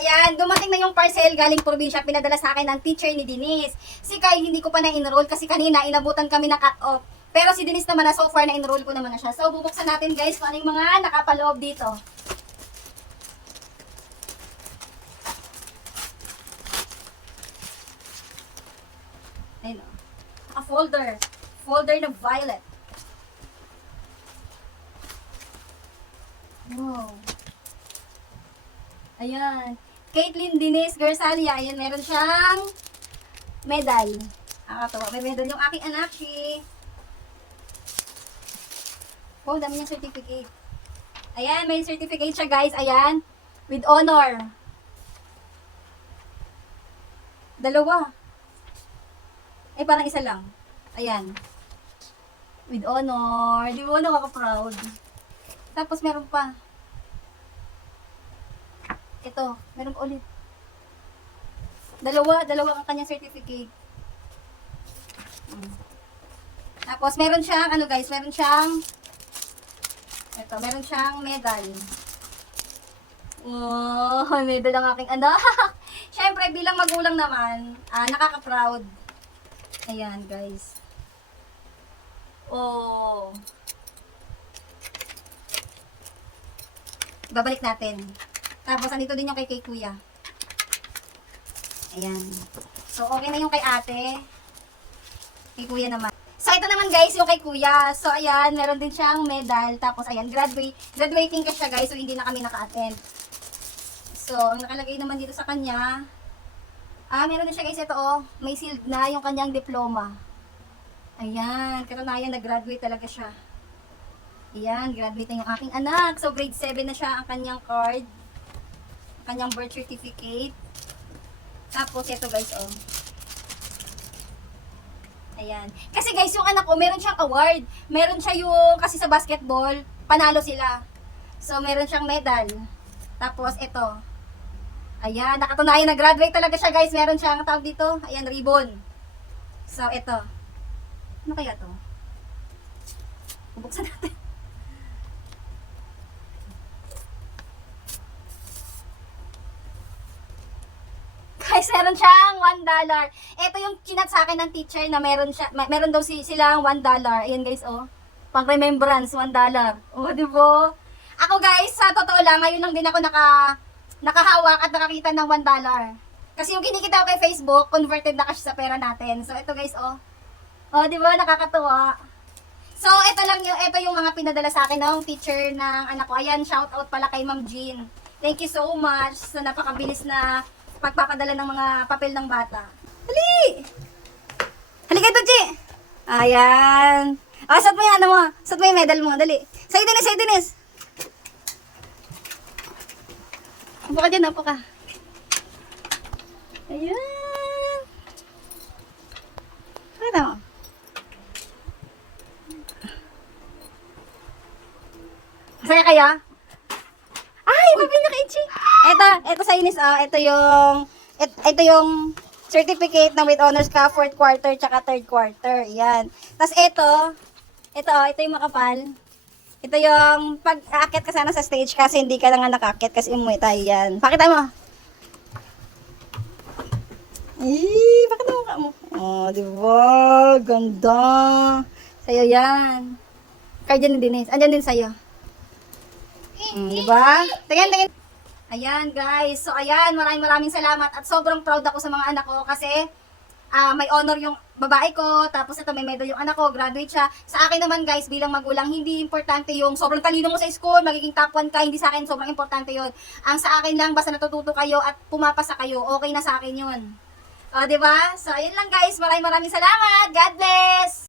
ayan, dumating na yung parcel galing probinsya, pinadala sa akin ng teacher ni Denise. Si Kai, hindi ko pa na-enroll kasi kanina inabutan kami na cut-off. Pero si Denise naman na so far na-enroll ko naman na siya. So, bubuksan natin guys kung ano yung mga nakapaloob dito. Ayun o. Folder. Folder na violet. Wow. Ayan. Caitlyn Denise Garsalia. Ayan, meron siyang medal. Nakakatawa. May medal yung aking anak, si. Oh, dami niyang certificate. Ayan, may certificate siya, guys. Ayan. With honor. Dalawa. Ay, parang isa lang. Ayan. With honor. Di ba nakaka-proud? Tapos meron pa. Ito, meron pa ulit. Dalawa ang kanyang certificate. Tapos meron siyang, ano guys, meron siyang medal. Oh, medal ang aking anak. Siyempre, bilang magulang naman, nakaka-proud. Ayan, guys. Oh. Babalik natin. Tapos, andito din yung kay kuya. Ayan. So, okay na yung kay ate. Kay kuya naman. So, ito naman guys, yung kay kuya. So, ayan, meron din siyang medal. Tapos, ayan, graduating ka siya guys. So, hindi na kami naka-attend. So, ang nakalagay naman dito sa kanya, meron din siya guys, ito oh, may sealed na yung kanyang diploma. Ayan, katunayan, nag-graduate talaga siya. Ayan, graduate na yung aking anak. So, grade 7 na siya ang kanyang card. Ang kanyang birth certificate. Tapos, ito guys, oh. Ayan. Kasi guys, yung anak ko, meron siyang award. Meron siya yung, kasi sa basketball, panalo sila. So, meron siyang medal. Tapos, ito. Ayan, nakatunayan, nag-graduate talaga siya guys. Meron siyang tawag dito. Ayan, ribbon. So, ito. Ano kaya to? Bubuksan natin. Guys, meron siyang $1. Ito yung chinat sa akin ng teacher na meron daw silang $1. Ayan guys, oh. Pang remembrance, $1. Oh, di ba? Ako guys, sa totoo lang, ngayon lang din ako nakahawak at nakakita ng $1. Kasi yung kinikita ko kay Facebook, converted na kasi sa pera natin. So, ito guys, oh. Oh, di ba? Nakakatuwa. So, ito yung mga pinadala sa akin ng teacher ng anak ko. Ayan, shout out pala kay Ma'am Jean. Thank you so much sa napakabilis na pagpapadala ng mga papel ng bata. Hali! Halika ito, Chi! Ayan. Sat mo yung ano mo. Sat mo yung medal mo. Dali. Sa'yo, Denise. Sa'yo, Denise. Upo ka dyan. Upo ka. Ayan. Ano? Masaya kaya? Ay, mabili na kay Chi. Ito sa inis, ito yung certificate na with honors ka, 4th quarter, tsaka 3rd quarter. Yan. Tapos ito yung makapal. Ito yung pag-aakit ka sana sa stage kasi hindi ka lang nakakit kasi umuwi tayo yan. Pakita mo. Pakita mo ka mo. Oh, diba? Ganda. Sa'yo yan. Card yan din, andyan din sa'yo. Diba? Tingin. Ayan guys. So ayan, maraming salamat at sobrang proud ako sa mga anak ko kasi may honor yung babae ko, tapos ito may medal yung anak ko, graduate siya. Sa akin naman guys, bilang magulang, hindi importante yung sobrang talino mo sa school, magiging top 1 ka, hindi sa akin sobrang importante yun. Ang sa akin lang, basta natututo kayo at pumapasa kayo, okay na sa akin yun. O, diba? So ayun lang guys, maraming salamat. God bless!